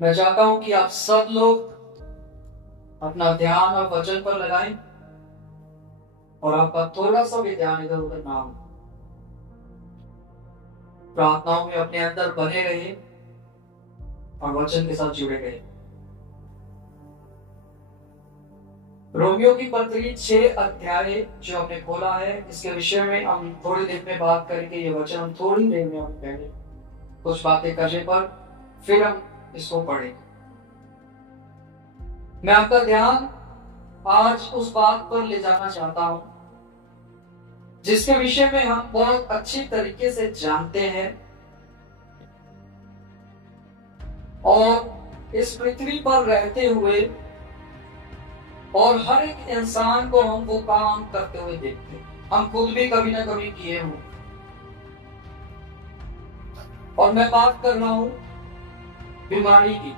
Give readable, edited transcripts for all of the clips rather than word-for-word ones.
मैं चाहता हूं कि आप सब लोग अपना ध्यान और वचन पर लगाएं और आपका थोड़ा सा भी ध्यान इधर उधर ना हो। प्रार्थनाओं में अपने अंदर बने रहे और वचन के साथ जुड़े रहे। रोमियो की पत्री 6 अध्याय जो हमने खोला है, इसके विषय में हम थोड़ी देर में बात करेंगे। ये वचन हम थोड़ी देर में हम पहले कुछ बातें करने पर फिर हम इसको पढ़ेंगे। मैं आपका ध्यान आज उस बात पर ले जाना चाहता हूं जिसके विषय में हम बहुत अच्छी तरीके से जानते हैं और इस पृथ्वी पर रहते हुए और हर एक इंसान को हम वो काम करते हुए देखते हैं। हम खुद भी कभी ना कभी किए हों। और मैं बात कर रहा हूं बीमारी की।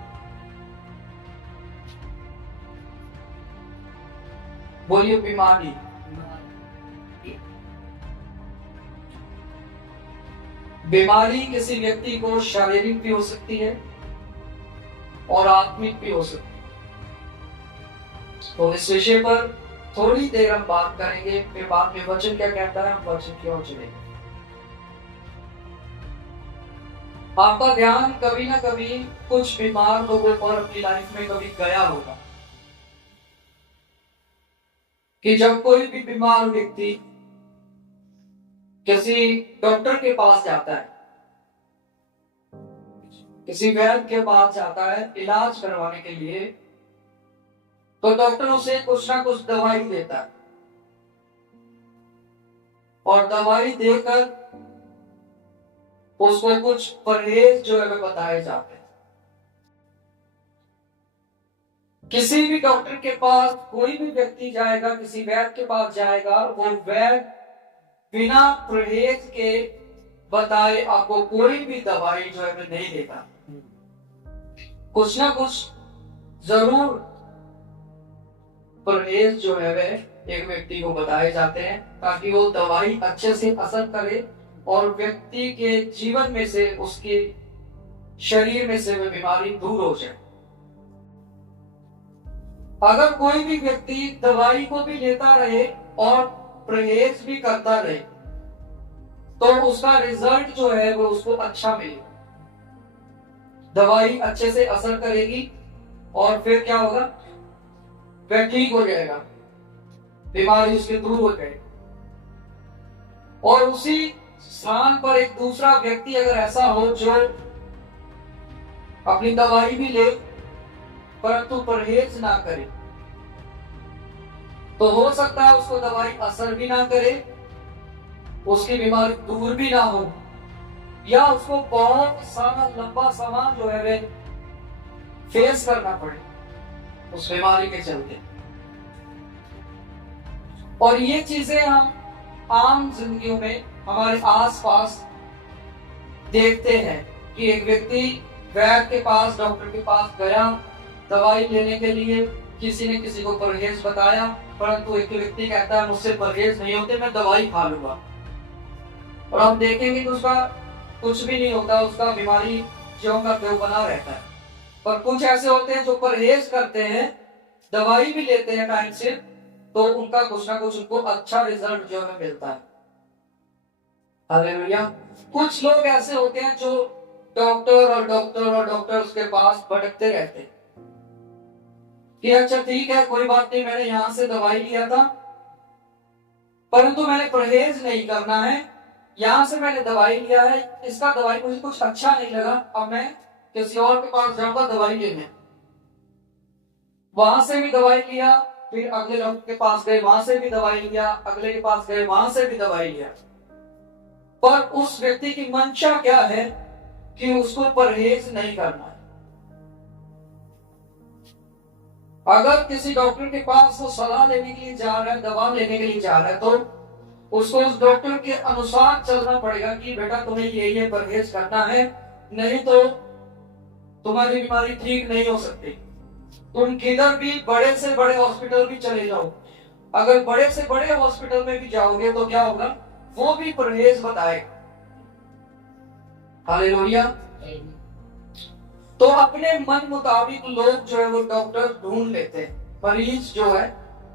बोलिए बीमारी। बीमारी किसी व्यक्ति को शारीरिक भी हो सकती है और आत्मिक भी हो सकती है। तो इस विषय पर थोड़ी देर हम बात करेंगे, फिर बाद में वचन क्या कहता है, हम वचन की ओर चलेंगे। आपका ध्यान कभी ना कभी कुछ बीमार लोगों पर अपनी लाइफ में कभी गया होगा कि जब कोई भी बीमार व्यक्ति किसी डॉक्टर के पास जाता है, किसी वैद्य के पास जाता है इलाज करवाने के लिए, तो डॉक्टर उसे कुछ ना कुछ दवाई देता है और दवाई देकर उसको कुछ परहेज जो है वे बताए जाते हैं। किसी भी डॉक्टर के पास कोई भी व्यक्ति जाएगा, किसी वैद्य के पास जाएगा, वो वैद्य बिना परहेज के बताए आपको कोई भी दवाई जो है नहीं देगा। कुछ ना कुछ जरूर परहेज जो है वे एक व्यक्ति को बताए जाते हैं ताकि वो दवाई अच्छे से असर करे और व्यक्ति के जीवन में से, उसके शरीर में से वह बीमारी दूर हो जाए। अगर कोई भी व्यक्ति दवाई को भी लेता रहे और परहेज भी करता रहे तो उसका रिजल्ट जो है वो उसको अच्छा मिलेगा। दवाई अच्छे से असर करेगी और फिर क्या होगा, वह ठीक हो जाएगा, बीमारी उसके दूर हो जाएगी। और उसी स्थान पर एक दूसरा व्यक्ति अगर ऐसा हो जो अपनी दवाई भी ले परंतु परहेज ना करे, तो हो सकता है उसको दवाई असर भी ना करे, उसकी बीमारी दूर भी ना हो, या उसको बहुत सारा लंबा समय जो है वे फेस करना पड़े उस बीमारी के चलते। और ये चीजें हम आम जिंदगियों में हमारे आसपास देखते हैं कि एक व्यक्ति वैद्य के पास, डॉक्टर के पास गया दवाई लेने के लिए, किसी ने किसी को परहेज बताया, परंतु एक व्यक्ति कहता है मुझसे परहेज नहीं होते, मैं दवाई खा लूंगा। और हम देखेंगे कि उसका कुछ भी नहीं होता, उसका बीमारी ज्यों का त्यों बना रहता है। पर कुछ ऐसे होते हैं जो परहेज करते हैं, दवाई भी लेते हैं टाइम से, तो उनका कुछ ना कुछ उनको अच्छा रिजल्ट जो है मिलता है। हालेलुया। कुछ लोग ऐसे होते हैं जो डॉक्टर के पास भटकते रहते हैं कि अच्छा ठीक है, कोई बात नहीं, मैंने यहां से दवाई लिया था परंतु मैंने परहेज नहीं करना है, यहां से मैंने दवाई लिया है, इसका दवाई मुझे कुछ अच्छा नहीं लगा, अब मैं किसी और के पास जाऊंगा दवाई लेने। वहां से भी दवाई लिया, फिर अगले डॉक्टर के पास गए, वहां से भी दवाई लिया, अगले के पास गए, वहां से भी दवाई लिया। पर उस व्यक्ति की मंशा क्या है कि उसको परहेज नहीं करना है। अगर किसी डॉक्टर के पास वो सलाह लेने के लिए जा रहा है, दवा लेने के लिए जा रहा है, तो उसको उस डॉक्टर के अनुसार चलना पड़ेगा कि बेटा तुम्हें ये परहेज करना है, नहीं तो तुम्हारी बीमारी ठीक नहीं हो सकती। तुम किधर भी बड़े से बड़े हॉस्पिटल भी चले जाओ, अगर बड़े से बड़े हॉस्पिटल में भी जाओगे तो क्या होगा, वो भी परहेज बताएगा। हालेलुया। तो अपने मन मुताबिक लोग जो है वो डॉक्टर ढूंढ लेते हैं, मरीज जो है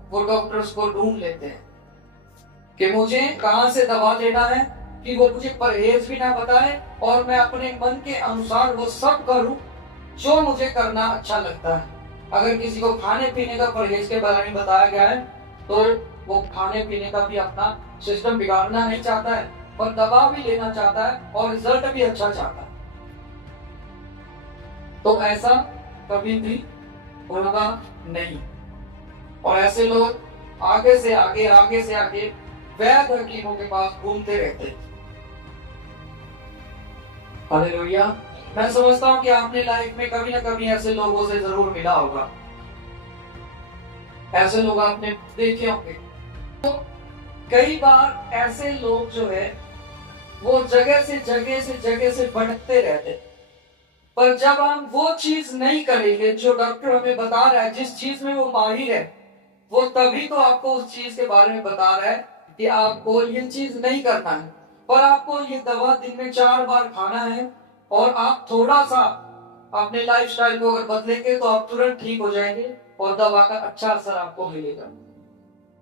वो डॉक्टर्स को ढूंढ लेते हैं कि मुझे कहां से दवा लेना है, कि वो मुझे परहेज भी ना बताए और मैं अपने मन के अनुसार वो सब करूं जो मुझे करना अच्छा लगता है। अगर किसी को खाने पीने का परहेज के बारे में बताया गया है तो वो खाने पीने का भी अपना सिस्टम बिगाड़ना नहीं चाहता है, पर दवा भी लेना चाहता है और रिजल्ट भी अच्छा चाहता है। तो ऐसा कभी भी होगा नहीं। और ऐसे लोग आगे से आगे वैध हकीमों के पास घूमते रहते। हालेलुया। मैं समझता हूं कि आपने लाइफ में कभी ना कभी ऐसे लोगों से जरूर मिला होगा, ऐसे लोग आपने देखे होंगे। तो कई बार ऐसे लोग जो है वो जगह से भटकते रहते, पर जब हम वो चीज नहीं करेंगे जो डॉक्टर हमें बता रहा है, जिस चीज में वो माहिर है, वो तभी तो आपको उस चीज के बारे में बता रहा है कि आपको ये चीज नहीं करना है, पर आपको ये दवा दिन में 4 बार खाना है और आप थोड़ा सा अपने लाइफस्टाइल को अगर बदलेंगे तो आप तुरंत ठीक हो जाएंगे और दवा का अच्छा असर आपको मिलेगा।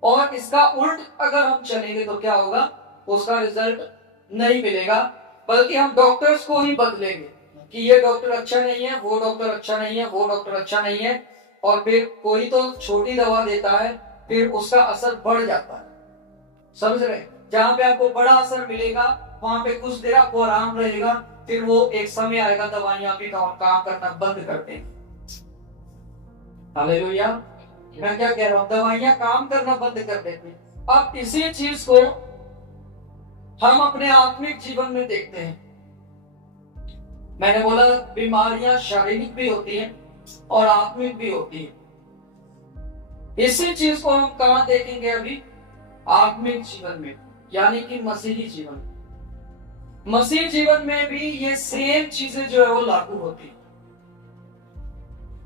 और इसका उल्ट अगर हम चलेंगे तो क्या होगा, उसका रिजल्ट नहीं मिलेगा, बल्कि हम डॉक्टर्स को ही बदलेंगे कि ये डॉक्टर अच्छा नहीं है, वो डॉक्टर अच्छा नहीं है, वो डॉक्टर अच्छा नहीं है, और फिर कोई तो छोटी दवा देता है, फिर उसका असर बढ़ जाता है। समझ रहे? जहां पे आपको बड़ा असर मिलेगा वहां पे कुछ देर आपको आराम रहेगा, फिर वो एक समय आएगा दवाइयां भी काम करना बंद कर देंगे। हालेलुया। मैं क्या कह रहा हूं, दवाइयां काम करना बंद कर देती हैं। अब इसी चीज को हम अपने आत्मिक जीवन में देखते हैं। मैंने बोला बीमारियां शारीरिक भी होती हैं और आत्मिक भी होती है। इसी चीज को हम कहां देखेंगे अभी, आत्मिक जीवन में, यानी कि मसीही जीवन। मसीह जीवन में भी ये सेम चीजें जो है वो लागू होती है।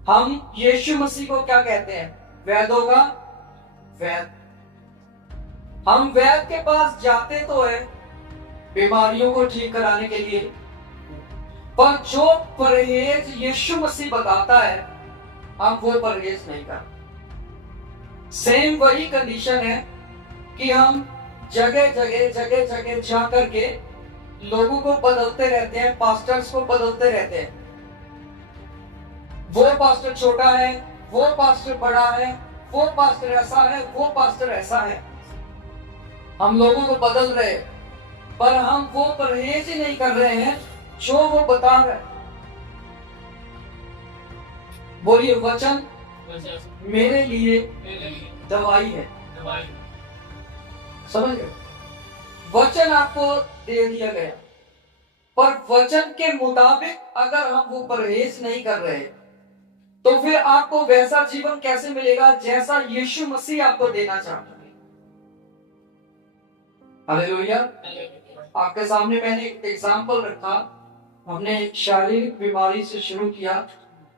हम यीशु मसीह को क्या कहते हैं, वैद्यों का वैद। हम वैद के पास जाते तो है बीमारियों को ठीक कराने के लिए, पर जो परहेज यीशु मसीह बताता है हम वो परहेज नहीं करते। सेम वही कंडीशन है कि हम जगह जा करके लोगों को बदलते रहते हैं, पास्टर्स को बदलते रहते हैं। वो पास्टर छोटा है, वो पास्टर बड़ा है, वो पास्टर ऐसा है, वो पास्टर ऐसा है। हम लोगों को बदल रहे, पर हम वो परहेज ही नहीं कर रहे हैं जो वो बता रहे। बोलिए, वचन मेरे लिए दवाई है। समझ गए? वचन आपको दे दिया गया, पर वचन के मुताबिक अगर हम वो परहेज नहीं कर रहे तो फिर आपको वैसा जीवन कैसे मिलेगा जैसा यीशु मसीह आपको देना चाहता है। हालेलुया। आपके सामने मैंने एक एग्जाम्पल रखा। हमने शारीरिक बीमारी से शुरू किया,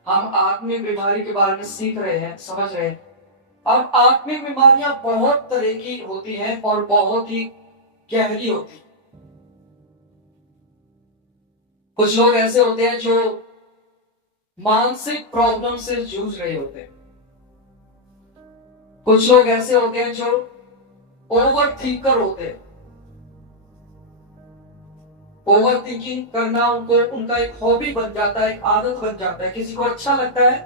हम आत्मिक बीमारी के बारे में सीख रहे हैं, समझ रहे हैं। अब आत्मिक बीमारियां बहुत तरह की होती हैं और बहुत ही गहरी होती है। कुछ लोग ऐसे होते हैं जो मानसिक प्रॉब्लम से जूझ रहे होते हैं। कुछ लोग ऐसे होते हैं जो ओवर थिंकर होते हैं। ओवर थिंकिंग करना उनका एक हॉबी बन जाता है, एक आदत बन जाता है। किसी को अच्छा लगता है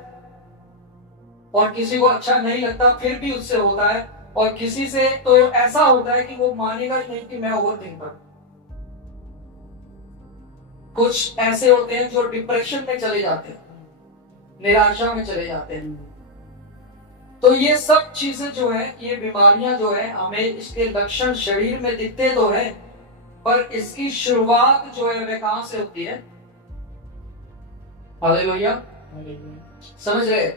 और किसी को अच्छा नहीं लगता, फिर भी उससे होता है। और किसी से तो ऐसा होता है कि वो मानेगा ही नहीं कि मैं ओवर थिंकर। कुछ ऐसे होते हैं जो डिप्रेशन में चले जाते हैं, निराशा में चले जाते हैं। तो ये सब चीजें जो है, ये बीमारियां जो है, हमें इसके लक्षण शरीर में दिखते तो है, पर इसकी शुरुआत जो है वह कहां से होती है। हालेलुया। समझ रहे?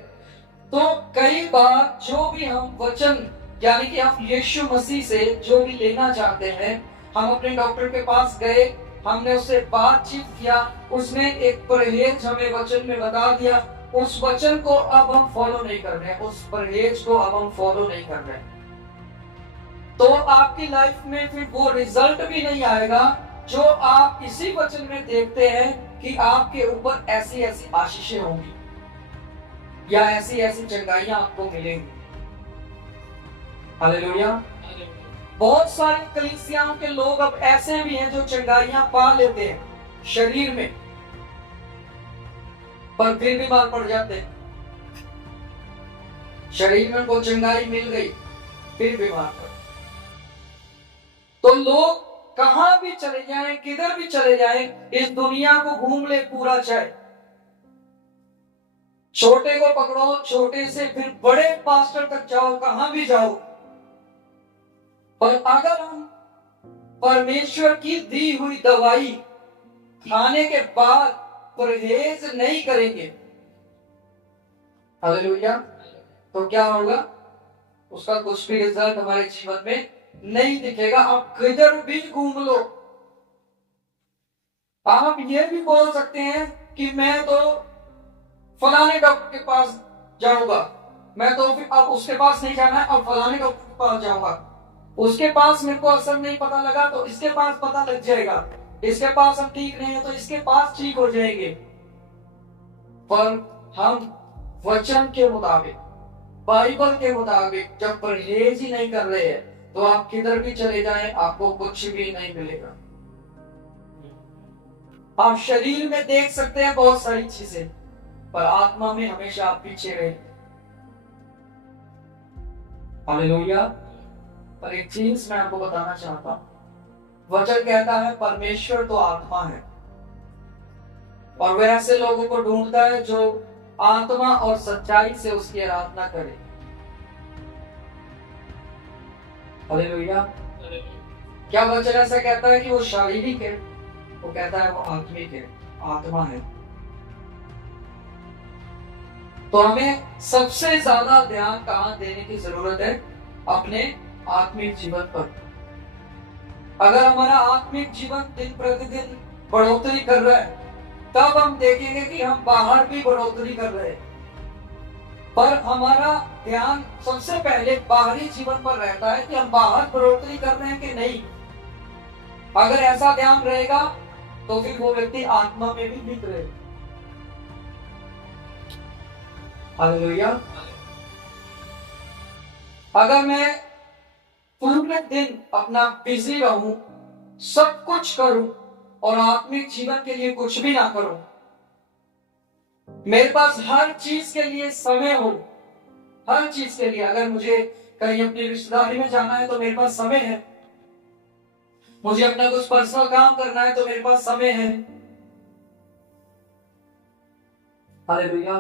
तो कई बार जो भी हम वचन, यानी कि हम यीशु मसीह से जो भी लेना चाहते हैं, हम अपने डॉक्टर के पास गए, हमने उससे बातचीत किया, उसने एक परहेज हमें वचन में बता दिया, उस वचन को अब हम फॉलो नहीं कर रहे हैं, उस परहेज को अब हम फॉलो नहीं कर रहे हैं, तो आपकी लाइफ में फिर वो रिजल्ट भी नहीं आएगा जो आप इसी वचन में देखते हैं कि आपके ऊपर ऐसी ऐसी आशीषें होंगी या ऐसी ऐसी चंगाइयां आपको मिलेंगी। हालेलुया। बहुत सारे कलीसियाओं के लोग अब ऐसे भी हैं जो चंगाइयां पा लेते हैं शरीर में, पर फिर बीमार पड़ जाते हैं। शरीर में को चंगाई मिल गई, फिर बीमार पड़। तो लोग कहां भी चले जाएं, किधर भी चले जाएं, इस दुनिया को घूम ले पूरा चाहे, छोटे को पकड़ो, छोटे से फिर बड़े पास्टर तक जाओ, कहां भी जाओ, पर अगर हम परमेश्वर की दी हुई दवाई खाने के बाद परहेज नहीं करेंगे, हालेलुया, तो क्या होगा? उसका कुछ भी रिजल्ट हमारे जीवन में नहीं दिखेगा। आप किधर भी घूम लो, आप ये भी बोल सकते हैं कि मैं तो फलाने डॉक्टर के पास जाऊंगा, मैं तो फिर अब उसके पास नहीं जाना है, अब फलाने डॉक्टर के पास जाऊंगा, उसके पास मेरे को असर नहीं पता लगा तो इसके पास पता लग जाएगा, इसके पास हम ठीक नहीं है तो इसके पास ठीक हो जाएंगे। पर हम वचन के मुताबिक, बाइबल के मुताबिक जब परहेज ही नहीं कर रहे हैं तो आप किधर भी चले जाएं आपको कुछ भी नहीं मिलेगा। आप शरीर में देख सकते हैं बहुत सारी चीजें, पर आत्मा में हमेशा आप पीछे रहे। हालेलुया। पर एक चीज मैं आपको बताना चाहता हूं, वचन कहता है परमेश्वर तो आत्मा है, और वह ऐसे लोगों को ढूंढता है जो आत्मा और सच्चाई से उसकी आराधना करे। हालेलुया। क्या वचन ऐसा कहता है कि वो शारीरिक है? वो कहता है वो आत्मिक है, आत्मा है। तो हमें सबसे ज्यादा ध्यान कहां देने की जरूरत है? अपने आत्मिक जीवन पर। अगर हमारा आत्मिक जीवन दिन प्रतिदिन बढ़ोतरी कर रहा है, तब हम देखेंगे कि हम बाहर भी बढ़ोतरी कर रहे हैं। पर हमारा ध्यान सबसे पहले बाहरी जीवन पर रहता है कि हम बाहर बढ़ोतरी कर रहे हैं कि नहीं। अगर ऐसा ध्यान रहेगा तो फिर वो व्यक्ति आत्मा में भी दिख रहे। हालेलुया। अगर मैं पूरे दिन अपना बिजी रहूं, सब कुछ करूं और आत्मिक जीवन के लिए कुछ भी ना करूं, मेरे पास हर चीज के लिए समय हो, हर चीज के लिए, अगर मुझे कहीं अपनी रिश्तेदारी में जाना है तो मेरे पास समय है, मुझे अपना कुछ पर्सनल काम करना है तो मेरे पास समय है। हालेलुया।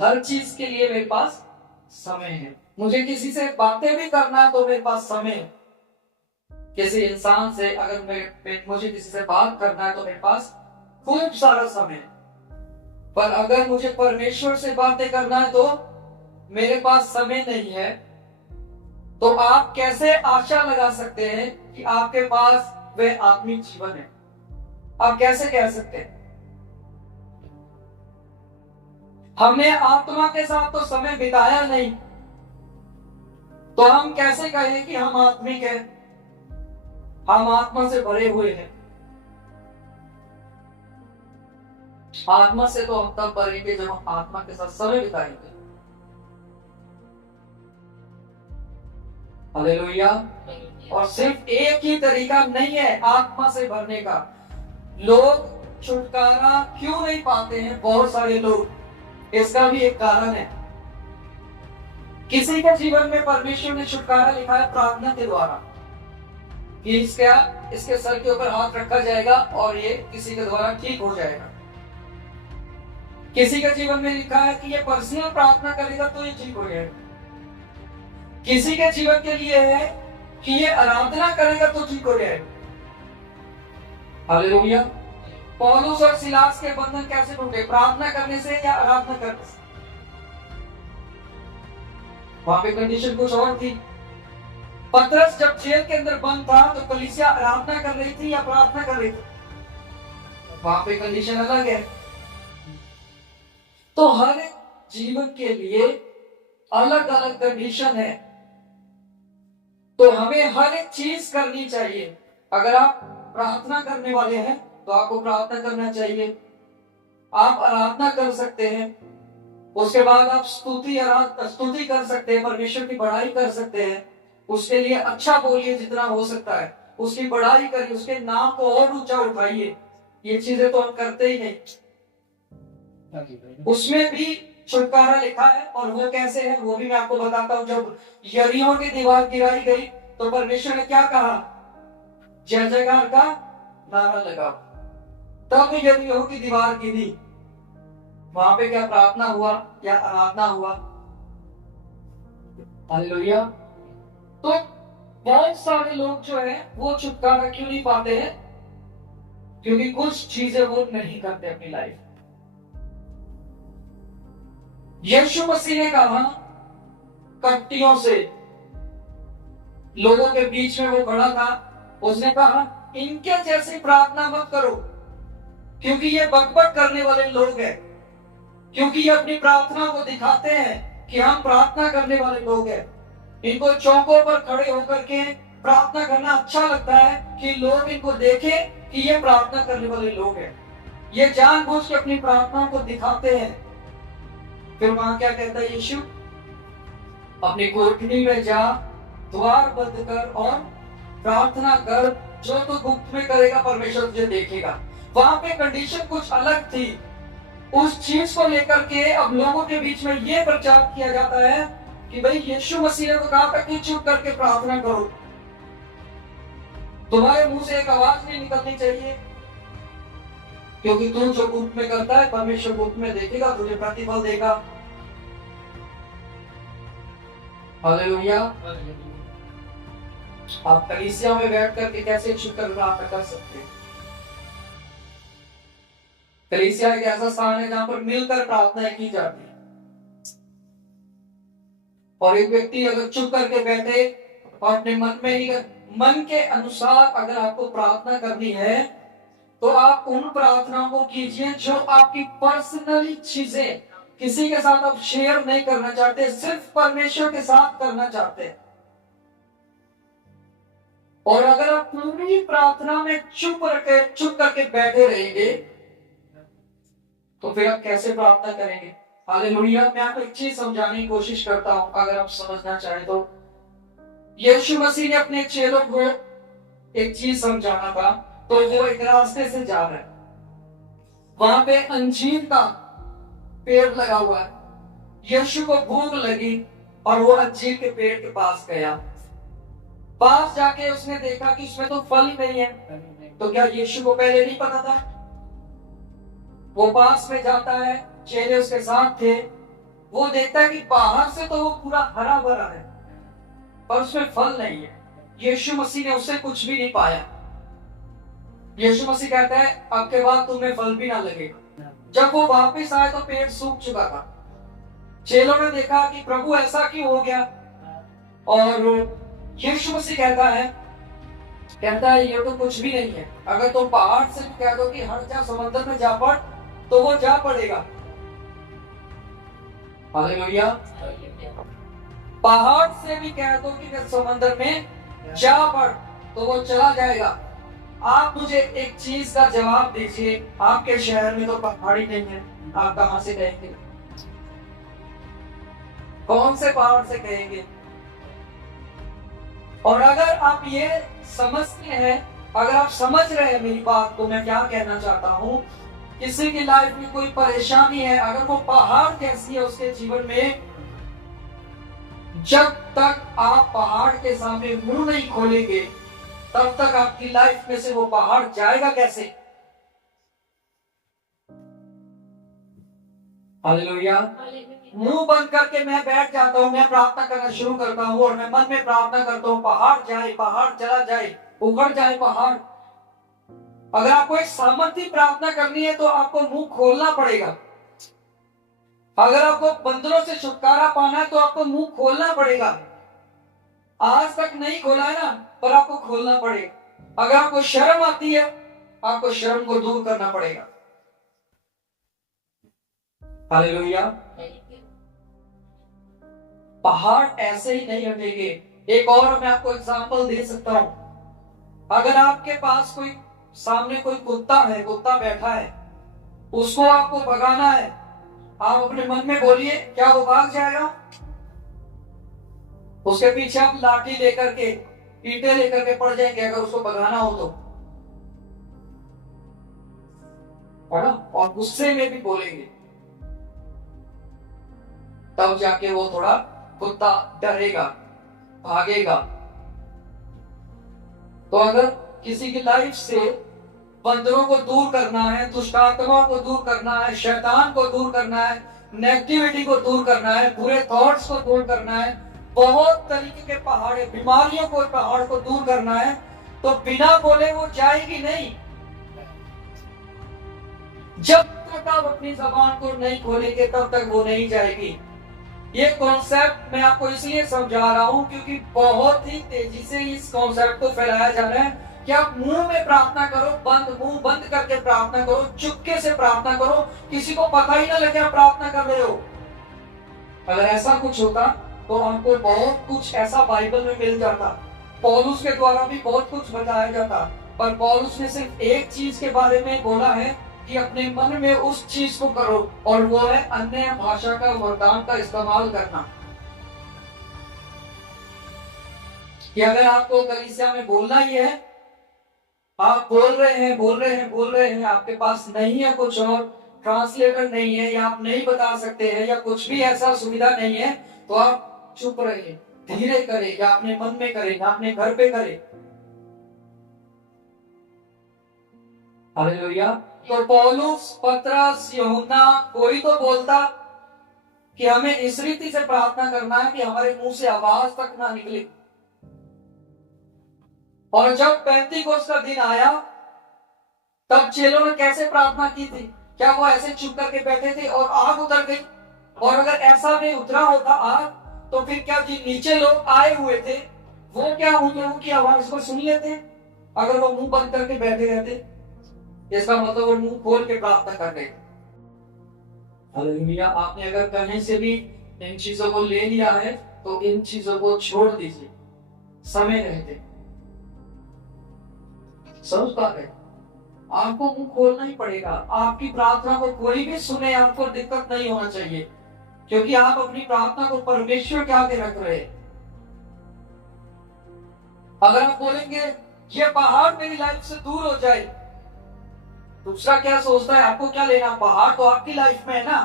हर चीज के लिए मेरे पास समय है। मुझे किसी से बातें भी करना है तो मेरे पास समय है। किसी इंसान से अगर मुझे किसी से बात करना है तो मेरे पास खूब सारा समय है। पर अगर मुझे परमेश्वर से बातें करना है तो मेरे पास समय नहीं है। तो आप कैसे आशा लगा सकते हैं कि आपके पास वह आत्मिक जीवन है? आप कैसे कह सकते हैं? हमने आत्मा के साथ तो समय बिताया नहीं, तो हम कैसे कहें कि हम आत्मिक हैं, हम आत्मा से भरे हुए हैं? आत्मा से तो हम तब भरेंगे जब हम आत्मा के साथ समय बिताएंगे। हालेलुया। और सिर्फ एक ही तरीका नहीं है आत्मा से भरने का। लोग छुटकारा क्यों नहीं पाते हैं? बहुत सारे लोग, इसका भी एक कारण है। किसी के जीवन में परमेश्वर ने छुटकारा लिखा है प्रार्थना के द्वारा कि इसके सर के ऊपर हाथ रखा जाएगा और ये किसी के द्वारा ठीक हो जाएगा। किसी के जीवन में लिखा है कि ये पर्सनल प्रार्थना करेगा तो ये ठीक हो जाएगा। किसी के जीवन के लिए है कि ये आराधना करेगा तो ठीक हो जाएगा। हालेलुया। पौलुस और सिलास के बंधन कैसे टूटे? प्रार्थना करने से या आराधना करने से? वहां पे कंडीशन कुछ और थी। पतरस जब जेल के अंदर बंद था तो कलीसिया आराधना कर रही थी या प्रार्थना कर रही थी? वहां पे कंडीशन अलग है। तो हर एक जीवन के लिए अलग अलग कंडीशन है। तो हमें हर एक चीज करनी चाहिए। अगर आप प्रार्थना करने वाले हैं तो आपको प्रार्थना करना चाहिए, आप आराधना कर सकते हैं, उसके बाद आप स्तुति कर सकते हैं, परमेश्वर की बड़ाई कर सकते हैं, उसके लिए अच्छा बोलिए जितना हो सकता है, उसकी बड़ाई करिए, उसके नाम को और ऊंचा उठाइए। ये चीजें तो हम करते ही नहीं। उसमें भी छुटकारा लिखा है, और वो कैसे है वो भी मैं आपको बताता हूं। जब यरीहो की दीवार गिराई गई तो परमेश्वर ने क्या कहा? जय जयकार का नारा लगाओ। तब यरीहो की दीवार गिरी, वहां पे क्या प्रार्थना हुआ या आराधना हुआ? हालेलुया। तो बहुत सारे लोग जो है वो छुटकारा क्यों नहीं पाते हैं? क्योंकि कुछ चीजें वो नहीं करते अपनी लाइफ। यीशु मसीह ने कहा कट्टियों से, लोगों के बीच में वो खड़ा था, उसने कहा इनके जैसी प्रार्थना मत करो, क्योंकि ये बकबक करने वाले लोग हैं, क्योंकि ये अपनी प्रार्थना को दिखाते हैं कि हम प्रार्थना करने वाले लोग हैं। इनको चौकों पर खड़े होकर के प्रार्थना करना अच्छा लगता है कि लोग इनको देखें कि ये प्रार्थना करने वाले लोग हैं। ये जानबूझ के अपनी प्रार्थना को दिखाते हैं। फिर वहां क्या कहता है यीशु? अपनी कोठरी में जा, द्वार बंद कर और प्रार्थना कर, जो तो गुप्त में करेगा परमेश्वर तुझे देखेगा। वहां पे कंडीशन कुछ अलग थी। उस चीज को लेकर के अब लोगों के बीच में यह प्रचार किया जाता है कि भाई यीशु मसीह ने तो कहा था कि चुप करके प्रार्थना करो, तुम्हारे मुंह से एक आवाज नहीं निकलनी चाहिए, क्योंकि तू जो गुप्त में करता है परमेश्वर गुप्त में देखेगा, तुझे प्रतिफल देगा। हालेलुया। आप कलीसिया में बैठ करके कैसे शुक्र प्रार्थना कर सकते हैं? कलीसिया एक ऐसा स्थान है जहां पर मिलकर प्रार्थना की जाती है, और एक व्यक्ति अगर चुप करके बैठे और अपने मन में ही मन के अनुसार अगर आपको प्रार्थना करनी है तो आप उन प्रार्थनाओं को कीजिए जो आपकी पर्सनली चीजें किसी के साथ आप शेयर नहीं करना चाहते, सिर्फ परमेश्वर के साथ करना चाहते हैं। और अगर आप पूरी प्रार्थना में चुप करके बैठे रहेंगे तो फिर आप कैसे प्रार्थना करेंगे? हालेलुया। मैं आपको एक चीज समझाने की कोशिश करता हूं, अगर आप समझना चाहें तो। यीशु मसीह ने अपने चेलों को एक चीज समझाना था, तो वो एक रास्ते से जा रहे हैं, वहां पे अंजीर का पेड़ लगा हुआ है। यीशु को भूख लगी और वो अंजीर के पेड़ के पास गया। पास जाके उसने देखा कि इसमें तो फल ही नहीं है। तो क्या यीशु को पहले नहीं पता था? वो पास में जाता है, चेले उसके साथ थे, वो देखता है कि बाहर से तो वो पूरा हरा भरा है पर उसमें फल नहीं है। यीशु मसीह ने उससे कुछ भी नहीं पाया। यीशु मसीह कहता है अब के बाद तुम्हें फल भी ना लगेगा। जब वो वापस आए तो पेड़ सूख चुका था। चेलों ने देखा कि प्रभु ऐसा क्यों हो गया, और यीशु मसीह कहता है ये तो कुछ भी नहीं है। अगर तुम पहाड़ से भी कह दो कि हट जा, समुद्र में जा पड़, तो वो जा पड़ेगा। हालेलुया। पहाड़ से भी कह दो कि समुद्र में जा पड़, तो वो चला जाएगा। आप मुझे एक चीज का जवाब दीजिए, आपके शहर में तो पहाड़ी नहीं है, आप कहां से कहेंगे? कौन से पहाड़ से कहेंगे? और अगर आप ये समझते हैं, अगर आप समझ रहे हैं मेरी बात, तो मैं क्या कहना चाहता हूं, किसी की लाइफ में कोई परेशानी है, अगर वो पहाड़ कैसी है उसके जीवन में, जब तक आप पहाड़ के सामने मुंह नहीं खोलेंगे तब तक आपकी लाइफ में से वो पहाड़ जाएगा कैसे? हालेलुया। मुंह बंद करके मैं बैठ जाता हूं, मैं प्रार्थना करना शुरू करता हूं और मैं मन में प्रार्थना करता हूं पहाड़ जाए, पहाड़ चला जाए, उखड़ जाए पहाड़। अगर आपको एक सामर्थ्य प्रार्थना करनी है तो आपको मुंह खोलना पड़ेगा। अगर आपको बंदरों से छुटकारा पाना है तो आपको मुंह खोलना पड़ेगा। आज तक नहीं खोला है ना, पर आपको खोलना पड़ेगा। अगर आपको शर्म आती है, आपको शर्म को दूर करना पड़ेगा। हालेलुया। पहाड़ ऐसे ही नहीं हटेंगे। एक और मैं आपको एग्जांपल दे सकता हूं। अगर आपके पास कोई सामने कोई कुत्ता है, कुत्ता बैठा है, उसको आपको भगाना है, आप अपने मन में बोलिए, क्या वो भाग जाएगा? उसके पीछे आप लाठी लेकर के, ईंटें लेकर के पड़ जाएंगे अगर उसको भगाना हो तो, है ना? और गुस्से में भी बोलेंगे, तब जाके वो थोड़ा कुत्ता डरेगा, भागेगा। तो अगर किसी की लाइफ से बंदरों को दूर करना है, दुष्ट आत्माओं को दूर करना है, शैतान को दूर करना है, नेगेटिविटी को दूर करना है, बुरे थॉट्स को दूर करना है, बहुत तरीके के पहाड़, बीमारियों को, पहाड़ को दूर करना है, तो बिना बोले वो जाएगी नहीं। जब तक आप अपनी जबान को नहीं खोलेंगे तब तक वो नहीं जाएगी। ये कॉन्सेप्ट मैं आपको इसलिए समझा रहा हूं क्योंकि बहुत ही तेजी से इस कॉन्सेप्ट को फैलाया जा रहा है कि आप मुंह में प्रार्थना करो, मुंह बंद करके प्रार्थना करो, चुपके से प्रार्थना करो, किसी को पता ही ना लगे आप प्रार्थना कर रहे हो। अगर ऐसा कुछ होता तो हमको बहुत कुछ ऐसा बाइबल में मिल जाता, पौलुस के द्वारा भी बहुत कुछ बताया जाता, पर पौलुस ने सिर्फ एक चीज के बारे में बोला है कि अपने मन में उस चीज को करो, और वो है अन्य भाषा का वरदान का इस्तेमाल करना। कि अगर आपको कलीसिया में बोलना ही है, आप बोल रहे हैं, आपके पास नहीं है कुछ और ट्रांसलेटर नहीं है, या आप नहीं बता सकते हैं, या कुछ भी ऐसा सुविधा नहीं है, तो आप चुप रहिए, धीरे करें, या अपने मन में करें, या अपने घर पे करें। हालेलुया। तो पौलुस, पतरस, यूहन्ना, कोई तो बोलता कि हमें इस रीति से प्रार्थना करना है कि हमारे मुंह से आवाज तक ना निकले। और जब पेंतीकोस्त का दिन आया तब चेलों ने कैसे प्रार्थना की थी? क्या वो ऐसे चुप करके बैठे थे और आग उतर गई? और अगर ऐसा नहीं उतरा होता आग, तो फिर क्या जो नीचे लोग आए हुए थे वो क्या उन लोगों की आवाज को सुन लेते अगर वो मुंह बंद करके बैठे रहते? इसका मतलब वो मुंह खोल के प्रार्थना कर रहे थे। हालेलुया। आपने अगर कहीं से भी इन चीजों को ले लिया है तो इन चीजों को छोड़ दीजिए, समय रहते। समझ पा रहे? आपको मुंह खोलना ही पड़ेगा। आपकी प्रार्थना को कोई भी सुने, आपको दिक्कत नहीं होना चाहिए, क्योंकि आप अपनी प्रार्थना को परमेश्वर के आगे रख रहे हैं। अगर आप बोलेंगे ये पहाड़ मेरी लाइफ से दूर हो जाए, दूसरा क्या सोचता है, आपको क्या लेना? पहाड़ तो आपकी लाइफ में है ना,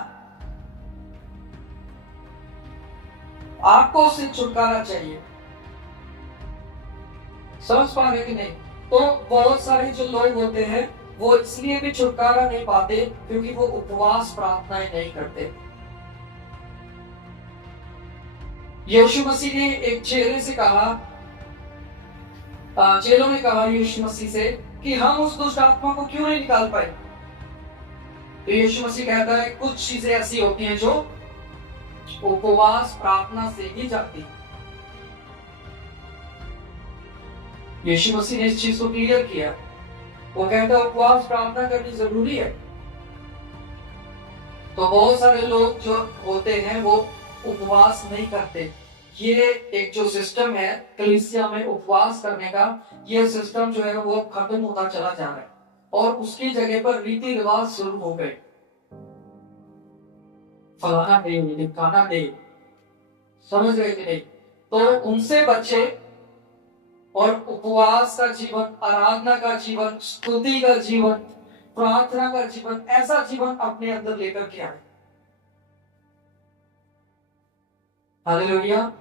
आपको उससे छुटकारा चाहिए। समझ पा रहे कि नहीं? तो बहुत सारे जो लोग होते हैं वो इसलिए भी छुटकारा नहीं पाते क्योंकि वो उपवास प्रार्थनाएं नहीं करते। यीशु मसीह ने एक चेले से कहा, चेलों ने कहा यीशु मसीह से कि हम उस दुष्ट आत्मा को क्यों नहीं निकाल पाए? तो यीशु मसीह कहता है कुछ चीजें ऐसी होती हैं जो उपवास प्रार्थना से ही जाती है। यीशु मसीह ने इस चीज को क्लियर किया। वो कहता है उपवास प्रार्थना करनी जरूरी है। तो बहुत सारे लोग जो होते हैं वो उपवास नहीं करते। ये एक जो सिस्टम है कलीसिया में उपवास करने का, ये सिस्टम जो है वो खत्म होता चला जा रहा है और उसकी जगह पर रीति रिवाज शुरू हो गए। फलाना डे, ढिमकाना डे, समझ रहे कि नहीं? तो उनसे बचे और उपवास का जीवन, आराधना का जीवन, स्तुति का जीवन, प्रार्थना का जीवन, ऐसा जीवन अपने अंदर लेकर के आए। हालेलुया।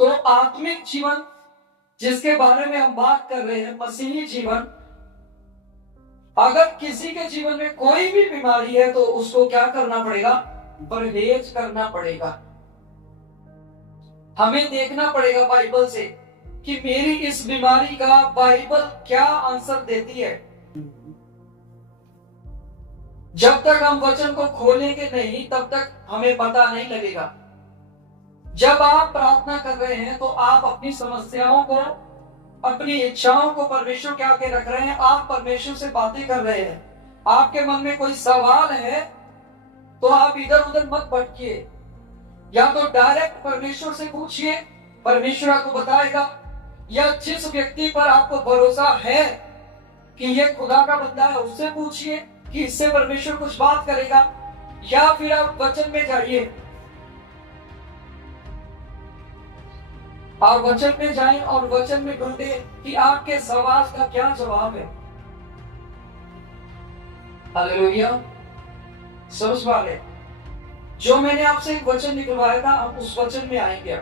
तो आत्मिक जीवन जिसके बारे में हम बात कर रहे हैं, मसीही जीवन, अगर किसी के जीवन में कोई भी बीमारी है तो उसको क्या करना पड़ेगा? परहेज करना पड़ेगा। हमें देखना पड़ेगा बाइबल से कि मेरी इस बीमारी का बाइबल क्या आंसर देती है। जब तक हम वचन को खोलेंगे नहीं तब तक हमें पता नहीं लगेगा। जब आप प्रार्थना कर रहे हैं तो आप अपनी समस्याओं को, अपनी इच्छाओं को परमेश्वर के आगे रख रहे हैं, आप परमेश्वर से बातें कर रहे हैं। आपके मन में कोई सवाल है तो आप इधर उधर मत भटकिए, या तो डायरेक्ट परमेश्वर से पूछिए, परमेश्वर आपको बताएगा, या जिस व्यक्ति पर आपको भरोसा है कि ये खुदा का बंदा है, उससे पूछिए कि इससे परमेश्वर कुछ बात करेगा, या फिर आप वचन में जाइए, आप वचन में जाएं और वचन में ढूंढे कि आपके सवाल का क्या जवाब है। हालेलुया। समझ वाले, जो मैंने आपसे एक वचन निकलवाया था, हम उस वचन में आएंगे।